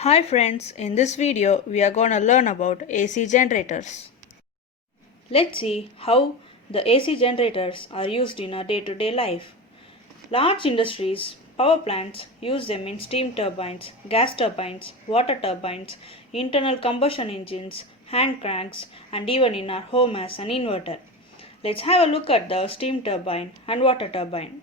Hi friends, in this video we are going to learn about AC generators. Let's see how the AC generators are used in our day-to-day life. Large industries, power plants use them in steam turbines, gas turbines, water turbines, internal combustion engines, hand cranks, and even in our home as an inverter. Let's have a look at the steam turbine and water turbine.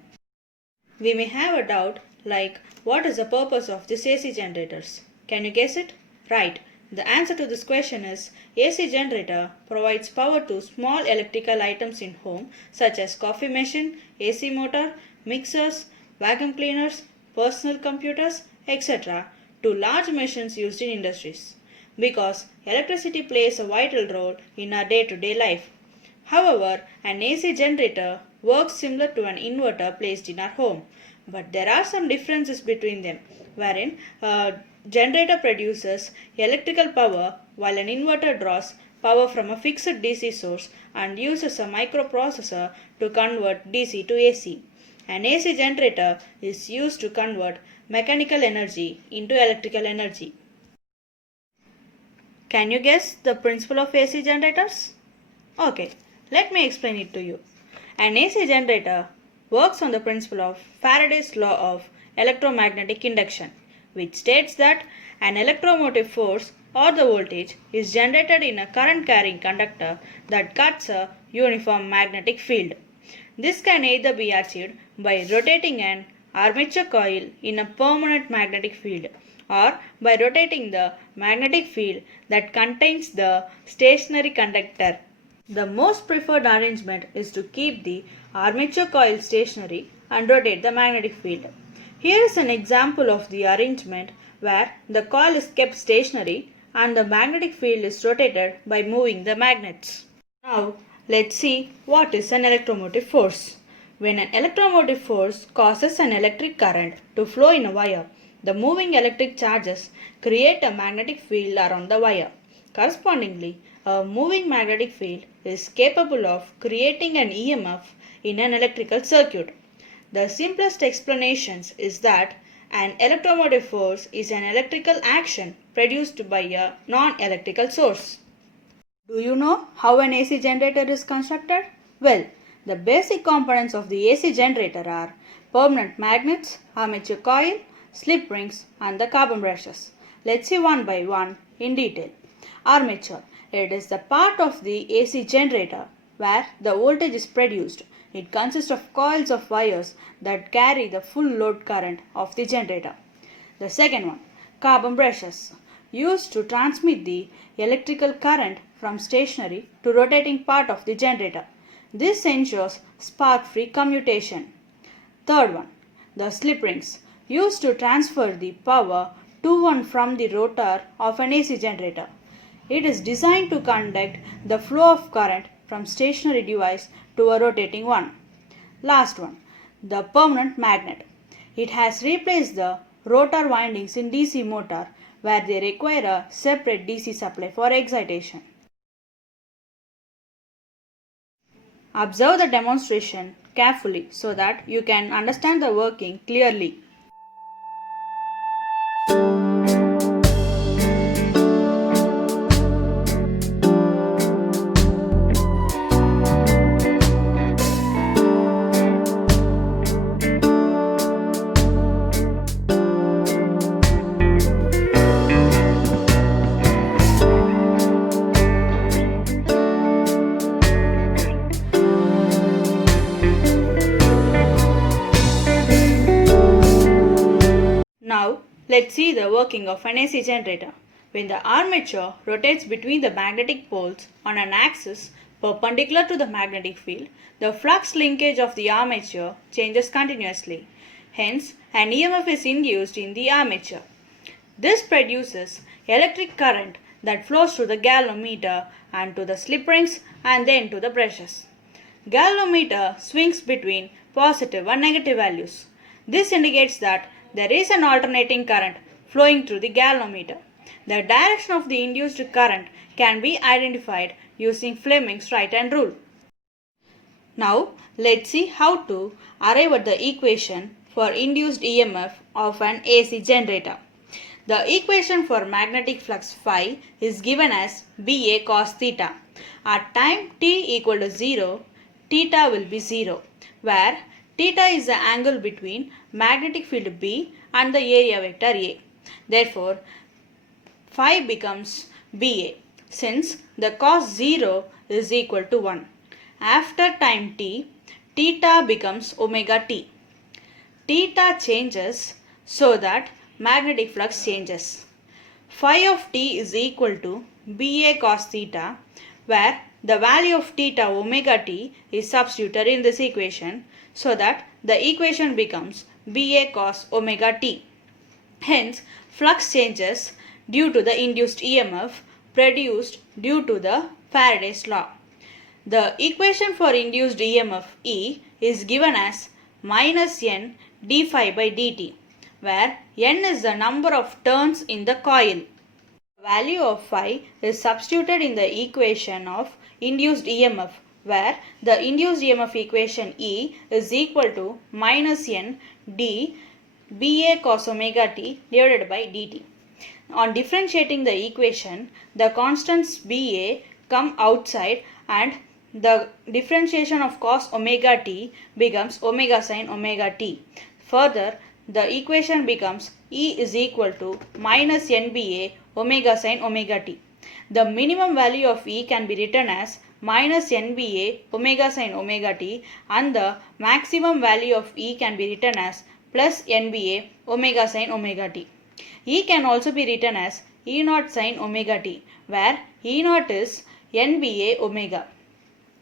We may have a doubt like what is the purpose of these AC generators? Can you guess it? Right. The answer to this question is AC generator provides power to small electrical items in home such as coffee machine, AC motor, mixers, vacuum cleaners, personal computers, etc. to large machines used in industries. Because electricity plays a vital role in our day-to-day life. However, an AC generator works similar to an inverter placed in our home, but there are some differences between them, wherein a generator produces electrical power while an inverter draws power from a fixed DC source and uses a microprocessor to convert DC to AC. An AC generator is used to convert mechanical energy into electrical energy. Can you guess the principle of AC generators? Okay, let me explain it to you. An AC generator works on the principle of Faraday's law of electromagnetic induction, which states that an electromotive force or the voltage is generated in a current carrying conductor that cuts a uniform magnetic field. This can either be achieved by rotating an armature coil in a permanent magnetic field or by rotating the magnetic field that contains the stationary conductor. The most preferred arrangement is to keep the armature coil stationary and rotate the magnetic field. Here is an example of the arrangement where the coil is kept stationary and the magnetic field is rotated by moving the magnets. Now let's see what is an electromotive force. When an electromotive force causes an electric current to flow in a wire, the moving electric charges create a magnetic field around the wire. Correspondingly, a moving magnetic field is capable of creating an EMF in an electrical circuit. The simplest explanation is that an electromotive force is an electrical action produced by a non-electrical source. Do you know how an AC generator is constructed? Well, the basic components of the AC generator are permanent magnets, armature coil, slip rings, and the carbon brushes. Let's see one by one in detail. Armature. It is the part of the AC generator where the voltage is produced. It consists of coils of wires that carry the full load current of the generator. The second one, carbon brushes, used to transmit the electrical current from stationary to rotating part of the generator. This ensures spark-free commutation. Third one, the slip rings, used to transfer the power to and from the rotor of an AC generator. It is designed to conduct the flow of current from stationary device to a rotating one. Last one, the permanent magnet. It has replaced the rotor windings in DC motor where they require a separate DC supply for excitation. Observe the demonstration carefully so that you can understand the working clearly. Now, let's see the working of an AC generator. When the armature rotates between the magnetic poles on an axis perpendicular to the magnetic field, the flux linkage of the armature changes continuously. Hence, an EMF is induced in the armature. This produces electric current that flows through the galvanometer and to the slip rings and then to the brushes. Galvanometer swings between positive and negative values. This indicates that there is an alternating current flowing through the galvanometer. The direction of the induced current can be identified using Fleming's right-hand rule. Now, let's see how to arrive at the equation for induced EMF of an AC generator. The equation for magnetic flux phi is given as Ba cos theta. At time t equal to 0, theta will be 0, where theta is the angle between magnetic field B and the area vector A. Therefore, phi becomes Ba since the cos 0 is equal to 1. After time t, theta becomes omega t. Theta changes so that magnetic flux changes. Phi of t is equal to Ba cos theta, where the value of theta omega t is substituted in this equation so that the equation becomes Ba cos omega t. Hence, flux changes due to the induced EMF produced due to the Faraday's law. The equation for induced EMF E is given as minus n d phi by dt, where n is the number of turns in the coil. The value of phi is substituted in the equation of induced EMF, where the induced EMF equation E is equal to minus n d Ba cos omega t divided by dt. On differentiating the equation, the constants Ba come outside and the differentiation of cos omega t becomes omega sin omega t. Further, the equation becomes E is equal to minus nba omega sin omega t. The minimum value of E can be written as minus nba omega sin omega t, and the maximum value of E can be written as plus nba omega sin omega t. E can also be written as E naught sin omega t, where E naught is nba omega.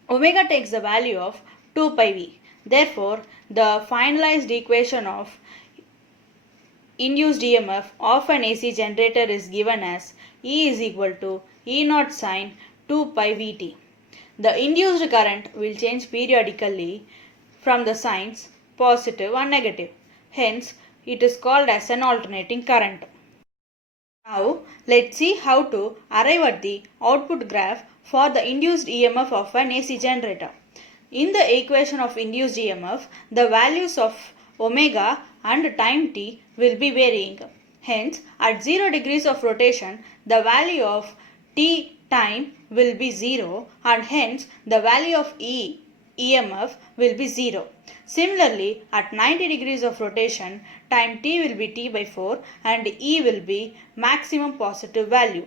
Omega takes the value of 2 pi v. Therefore, the finalized equation of induced EMF of an AC generator is given as E is equal to E naught sin 2 pi Vt. The induced current will change periodically from the signs positive and negative. Hence, it is called as an alternating current. Now, let's see how to arrive at the output graph for the induced EMF of an AC generator. In the equation of induced EMF, the values of omega and time t will be varying. Hence, at 0 degrees of rotation, the value of t time will be 0, and hence the value of EMF will be 0. Similarly, at 90 degrees of rotation, time t will be t by 4 and E will be maximum positive value.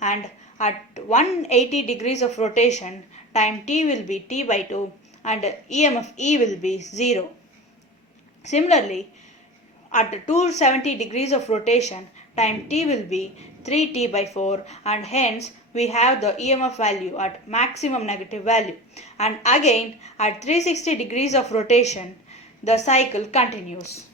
And at 180 degrees of rotation, time t will be t by 2 and EMF E will be 0. Similarly, at 270 degrees of rotation, time t will be 3t by 4, and hence we have the EMF value at maximum negative value. And again at 360 degrees of rotation, the cycle continues.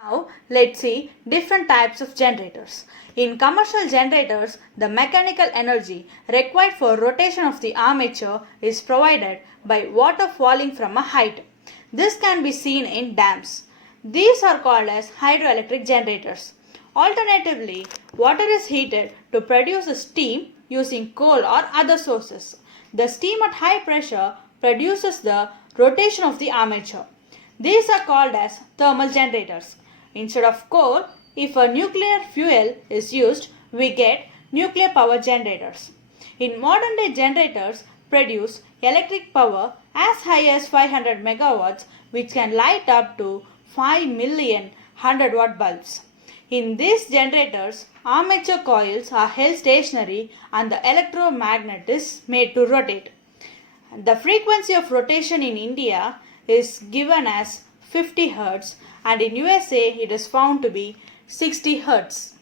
Now let's see different types of generators. In commercial generators, the mechanical energy required for rotation of the armature is provided by water falling from a height. This can be seen in dams. These are called as hydroelectric generators. Alternatively, water is heated to produce a steam using coal or other sources. The steam at high pressure produces the rotation of the armature. These are called as thermal generators. Instead of coal, if a nuclear fuel is used, we get nuclear power generators. In modern day, generators produce electric power as high as 500 megawatts, which can light up to 5 million 100-watt bulbs. In these generators, armature coils are held stationary and the electromagnet is made to rotate. The frequency of rotation in India is given as 50 Hz, and in USA it is found to be 60 Hz.